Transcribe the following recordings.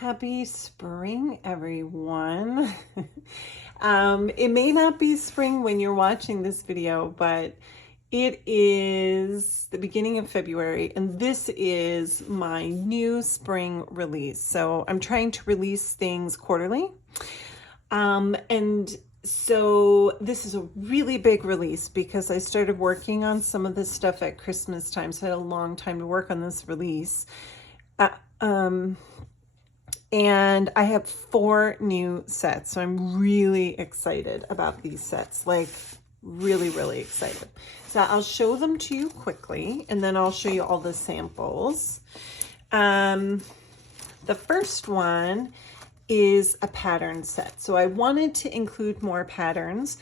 Happy spring, everyone. It may not be spring when you're watching this video, but it is the beginning of February, and this is my new spring release. So I'm trying to release things quarterly. And so this is a really big release because I started working on some of this stuff at Christmas time. So I had a long time to work on this release. And I have 4 new sets. So I'm really excited about these sets, like really, really excited. So I'll show them to you quickly, and then I'll show you all the samples. The first one is a pattern set. So I wanted to include more patterns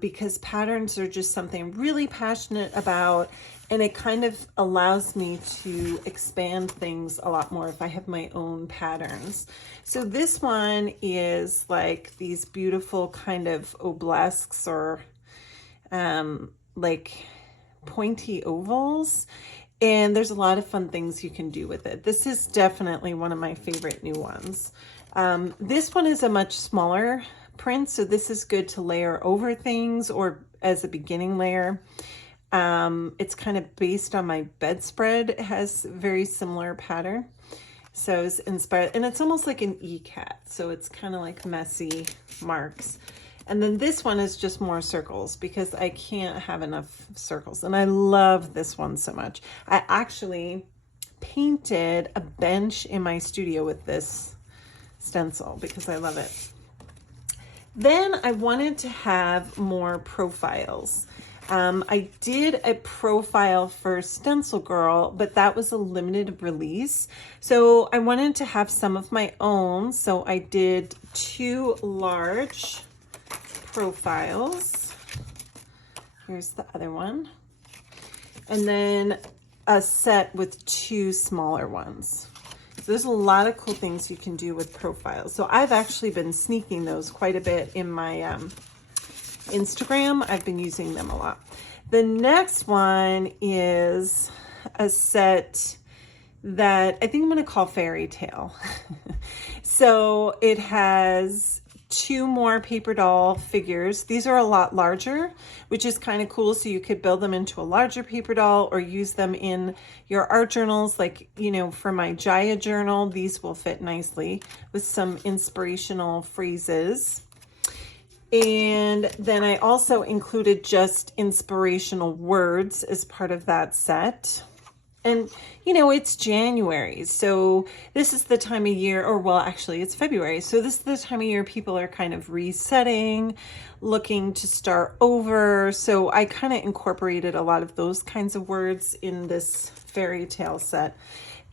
because patterns are just something I'm really passionate about, and it kind of allows me to expand things a lot more if I have my own patterns. So this one is like these beautiful kind of obelisks or like pointy ovals. And there's a lot of fun things you can do with it. This is definitely one of my favorite new ones. This one is a much smaller print, so this is good to layer over things or as a beginning layer. It's kind of based on my bedspread. It has very similar pattern. So it's inspired, and it's almost like an E-cat. So it's kind of like messy marks. And then this one is just more circles because I can't have enough circles. And I love this one so much. I actually painted a bench in my studio with this stencil because I love it. Then I wanted to have more profiles. I did a profile for Stencil Girl, but that was a limited release. So I wanted to have some of my own. So I did 2 large profiles. Here's the other one. And then a set with 2 smaller ones. So there's a lot of cool things you can do with profiles. So I've actually been sneaking those quite a bit in my Instagram. I've been using them a lot. The next one is a set that I think I'm going to call Fairy Tale. So it has 2 more paper doll figures. These are a lot larger, which is kind of cool. So you could build them into a larger paper doll or use them in your art journals. Like, you know, for my Jaya journal, these will fit nicely with some inspirational phrases. And then I also included just inspirational words as part of that set. And, you know, it's January, so this is the time of year, or well, actually it's February. So this is the time of year people are kind of resetting, looking to start over. So I kind of incorporated a lot of those kinds of words in this fairy tale set.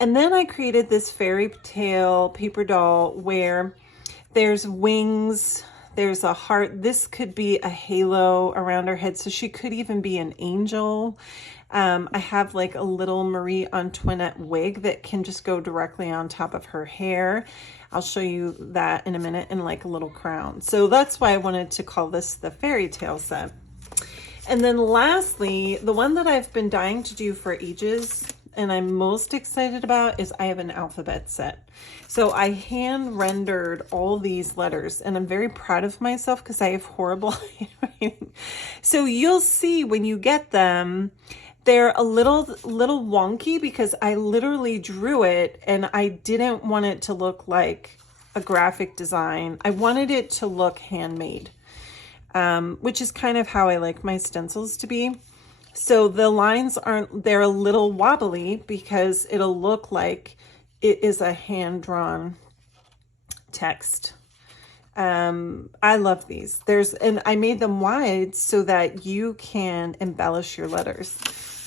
And then I created this fairy tale paper doll where there's wings, there's a heart. This could be a halo around her head. So she could even be an angel. I have like a little Marie Antoinette wig that can just go directly on top of her hair. I'll show you that in a minute, and like a little crown. So that's why I wanted to call this the fairy tale set. And then lastly, the one that I've been dying to do for ages and I'm most excited about is I have an alphabet set. So I hand rendered all these letters, and I'm very proud of myself because I have horrible handwriting. So you'll see when you get them, they're a little wonky because I literally drew it and I didn't want it to look like a graphic design. I wanted it to look handmade, which is kind of how I like my stencils to be. So the lines they're a little wobbly because it'll look like it is a hand-drawn text. I love these. And I made them wide so that you can embellish your letters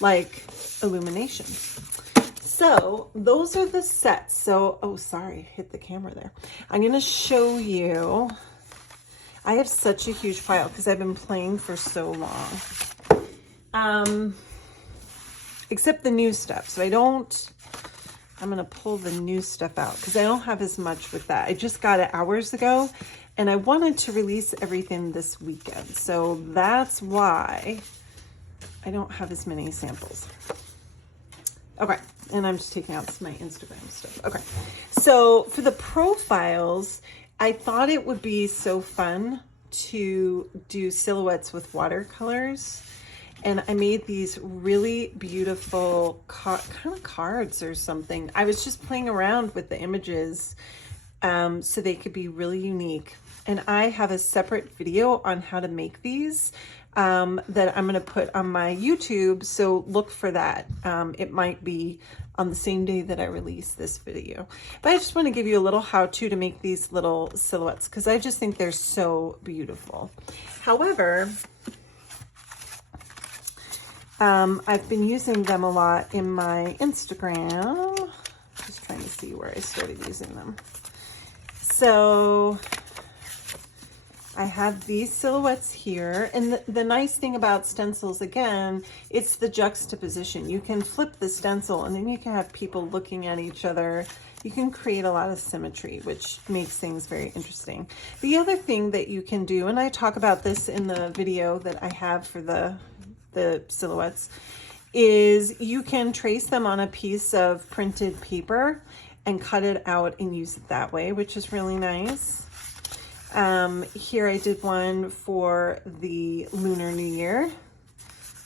like illumination. So those are the sets. So, oh, sorry, hit the camera there. I'm going to show you. I have such a huge pile because I've been playing for so long. Except the new stuff. So I'm going to pull the new stuff out because I don't have as much with that. I just got it hours ago and I wanted to release everything this weekend. So that's why I don't have as many samples. Okay. And I'm just taking out some of my Instagram stuff. Okay. So for the profiles, I thought it would be so fun to do silhouettes with watercolors. And I made these really beautiful kind of cards or something. I was just playing around with the images so they could be really unique. And I have a separate video on how to make these that I'm going to put on my YouTube. So look for that. It might be on the same day that I release this video. But I just want to give you a little how-to to make these little silhouettes because I just think they're so beautiful. However, I've been using them a lot in my Instagram. Just trying to see where I started using them. So I have these silhouettes here. And the nice thing about stencils, again, it's the juxtaposition. You can flip the stencil and then you can have people looking at each other. You can create a lot of symmetry, which makes things very interesting. The other thing that you can do, and I talk about this in the video that I have for the silhouettes, is you can trace them on a piece of printed paper and cut it out and use it that way, which is really nice. Here I did one for the Lunar New Year.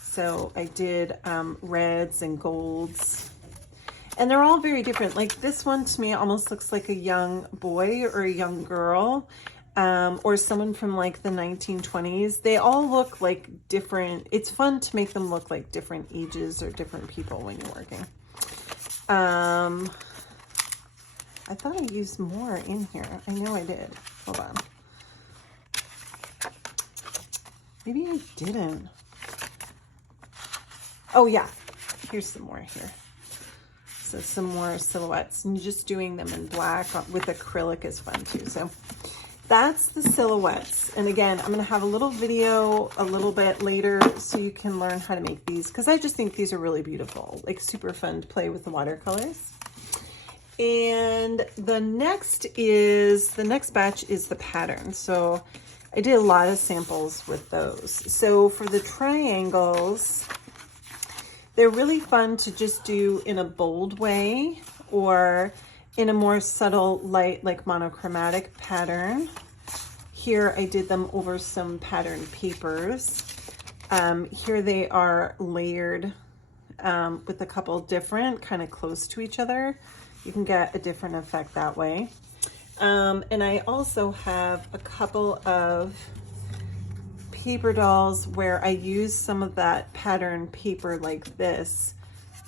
So I did reds and golds. And they're all very different. Like this one to me almost looks like a young boy or a young girl. Or someone from like the 1920s. They all look like different. It's fun to make them look like different ages or different people when you're working. I thought I used more in here. I know I did. Hold on. Maybe I didn't. Oh yeah, here's some more here. So some more silhouettes, and just doing them in black with acrylic is fun too. So that's the silhouettes. And again, I'm going to have a little video a little bit later so you can learn how to make these because I just think these are really beautiful, like super fun to play with the watercolors. And the next batch is the pattern. So I did a lot of samples with those. So for the triangles, they're really fun to just do in a bold way or in a more subtle light, like monochromatic pattern. Here I did them over some pattern papers. Here they are layered with a couple different, kind of close to each other. You can get a different effect that way. And I also have a couple of paper dolls where I use some of that pattern paper like this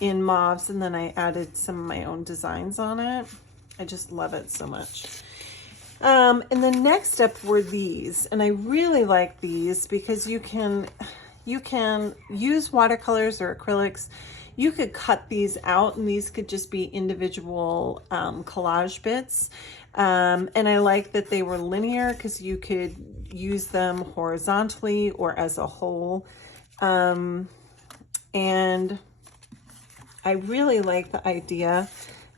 in mauves, and then I added some of my own designs on it. I just love it so much. And the next step were these, and I really like these because you can use watercolors or acrylics. You could cut these out and these could just be individual collage bits. And I like that they were linear because you could use them horizontally or as a whole. And I really like the idea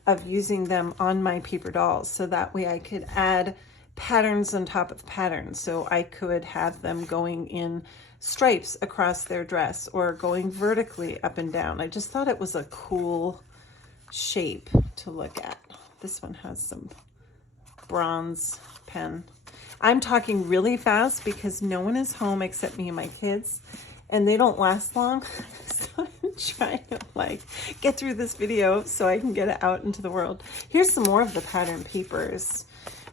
of using them on my paper dolls so that way I could add patterns on top of patterns. So I could have them going in stripes across their dress or going vertically up and down. I just thought it was a cool shape to look at. This one has some bronze pen. I'm talking really fast because no one is home except me and my kids, and they don't last long. So I'm trying to like get through this video so I can get it out into the world. Here's some more of the pattern papers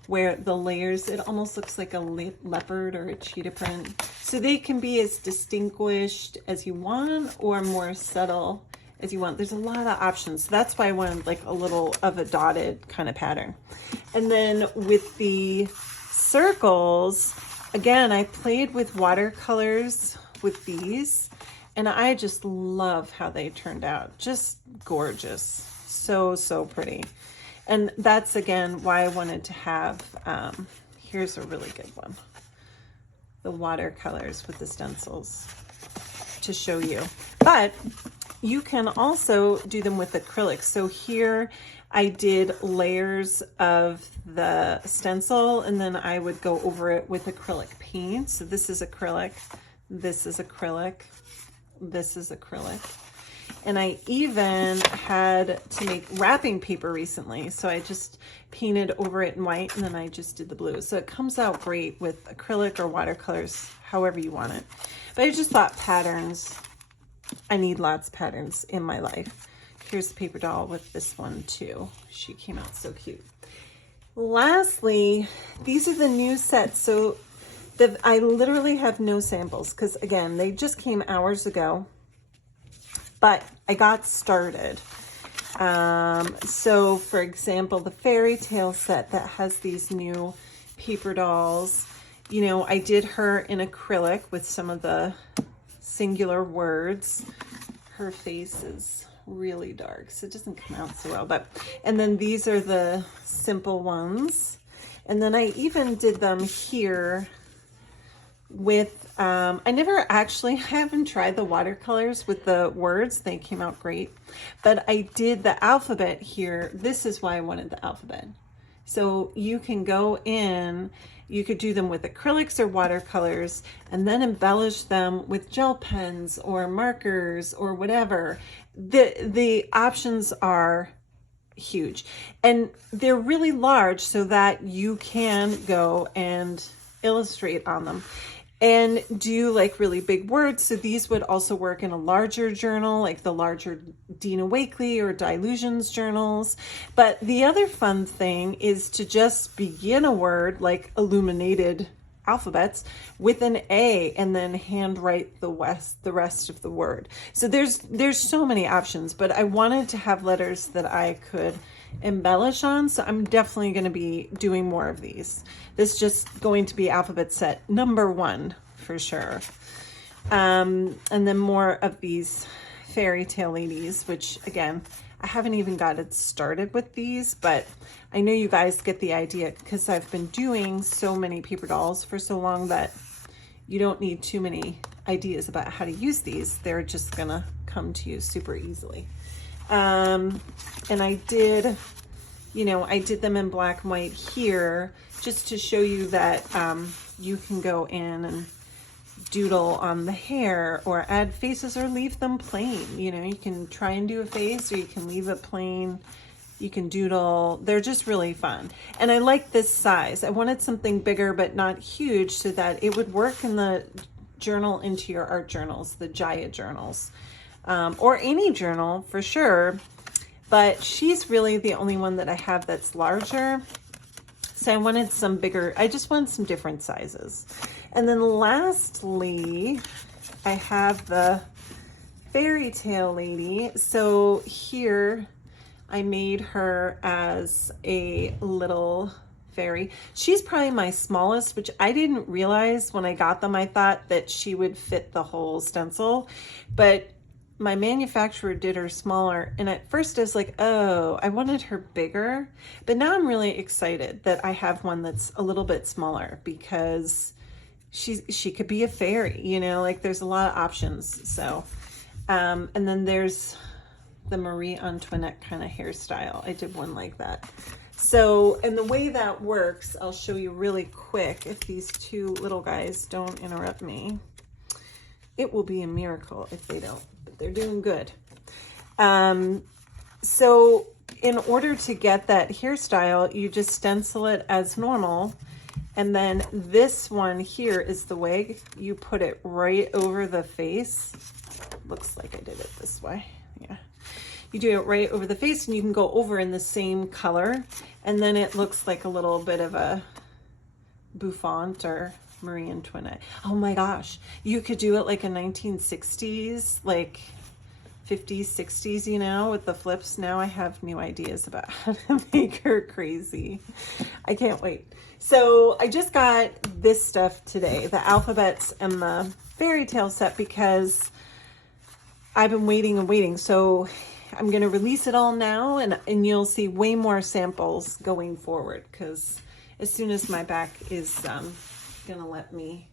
where the layers, it almost looks like a leopard or a cheetah print. So they can be as distinguished as you want or more subtle as you want. There's a lot of options. So that's why I wanted like a little of a dotted kind of pattern. And then with the circles, again, I played with watercolors with these, and I just love how they turned out. Just gorgeous. So, so pretty. And that's, again, why I wanted to have, here's a really good one, the watercolors with the stencils to show you. But you can also do them with acrylics. So here I did layers of the stencil, and then I would go over it with acrylic paint. So this is acrylic, this is acrylic, this is acrylic. And I even had to make wrapping paper recently. So I just painted over it in white and then I just did the blue. So it comes out great with acrylic or watercolors, however you want it. But I just thought patterns, I need lots of patterns in my life. Here's the paper doll with this one too. She came out so cute. Lastly, these are the new sets. So I literally have no samples because again, they just came hours ago, but I got started. So for example, the fairy tale set that has these new paper dolls, you know, I did her in acrylic with some of the singular words. Her face is really dark, so it doesn't come out so well, but, and then these are the simple ones. And then I even did them here with, I haven't tried the watercolors with the words. They came out great, but I did the alphabet here. This is why I wanted the alphabet. So you can go in, you could do them with acrylics or watercolors and then embellish them with gel pens or markers or whatever. The options are huge and they're really large so that you can go and illustrate on them and do like really big words. So these would also work in a larger journal, like the larger Dina Wakley or Dilutions journals. But the other fun thing is to just begin a word like illuminated alphabets with an A and then handwrite the rest of the word. So there's so many options, but I wanted to have letters that I could embellish on. So I'm definitely going to be doing more of these. This is just going to be alphabet set number 1 for sure. And then more of these fairy tale ladies, which again, I haven't even got it started with these, but I know you guys get the idea because I've been doing so many paper dolls for so long that you don't need too many ideas about how to use these. They're just gonna come to you super easily. And I did, you know, I did them in black and white here just to show you that you can go in and doodle on the hair or add faces or leave them plain. You know, you can try and do a face or you can leave it plain. You can doodle. They're just really fun. And I like this size. I wanted something bigger but not huge so that it would work in the journal into your art journals, the Jaya journals, or any journal for sure. But she's really the only one that I have that's larger. So I wanted some bigger, I just wanted some different sizes. And then lastly, I have the fairy tale lady. So here I made her as a little fairy. She's probably my smallest, which I didn't realize when I got them. I thought that she would fit the whole stencil, but my manufacturer did her smaller. And at first I was like, oh, I wanted her bigger. But now I'm really excited that I have one that's a little bit smaller because she could be a fairy, you know, like there's a lot of options. So, and then there's the Marie Antoinette kind of hairstyle. I did one like that. So, and the way that works, I'll show you really quick. If these two little guys don't interrupt me, it will be a miracle if they don't, but they're doing good. So in order to get that hairstyle, you just stencil it as normal. And then this one here is the wig. You put it right over the face. Looks like I did it this way. Yeah. You do it right over the face and you can go over in the same color. And then it looks like a little bit of a bouffant or Marie Antoinette. Oh my gosh. You could do it like a 1960s, like 50s, 60s, you know, with the flips. Now I have new ideas about how to make her crazy. I can't wait. So I just got this stuff today, the alphabets and the fairy tale set, because I've been waiting and waiting. So I'm going to release it all now, and you'll see way more samples going forward, because as soon as my back is going to let me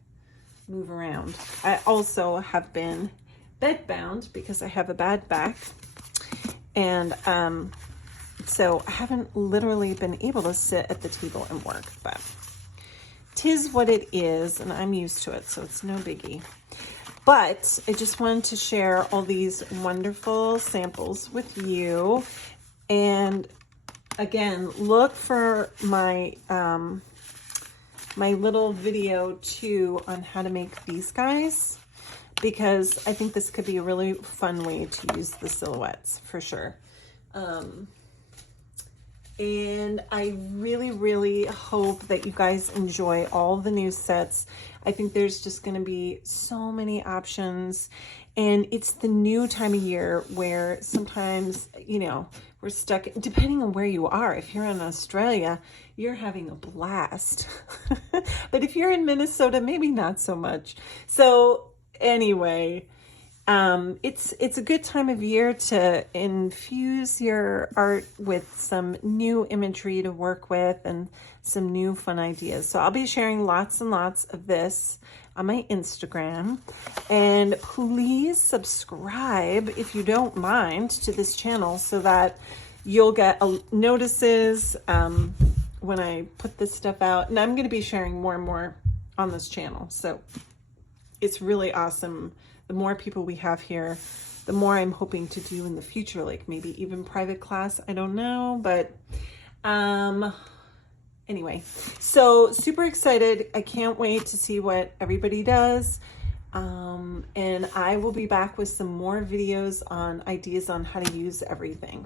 move around. I also have been bedbound because I have a bad back, and so I haven't literally been able to sit at the table and work, but 'tis what it is, and I'm used to it, so it's no biggie. But I just wanted to share all these wonderful samples with you. And again, look for my my little video too on how to make these guys, because I think this could be a really fun way to use the silhouettes for sure. And I really, really hope that you guys enjoy all the new sets. I think there's just going to be so many options, and it's the new time of year where sometimes, you know, we're stuck, depending on where you are. If you're in Australia, you're having a blast. But if you're in Minnesota, maybe not so much. So anyway, it's a good time of year to infuse your art with some new imagery to work with and some new fun ideas. So I'll be sharing lots and lots of this on my Instagram. And please subscribe, if you don't mind, to this channel so that you'll get notices when I put this stuff out. And I'm going to be sharing more and more on this channel. So it's really awesome. The more people we have here, the more I'm hoping to do in the future, like maybe even private class. I don't know, but anyway, so super excited. I can't wait to see what everybody does. And I will be back with some more videos on ideas on how to use everything.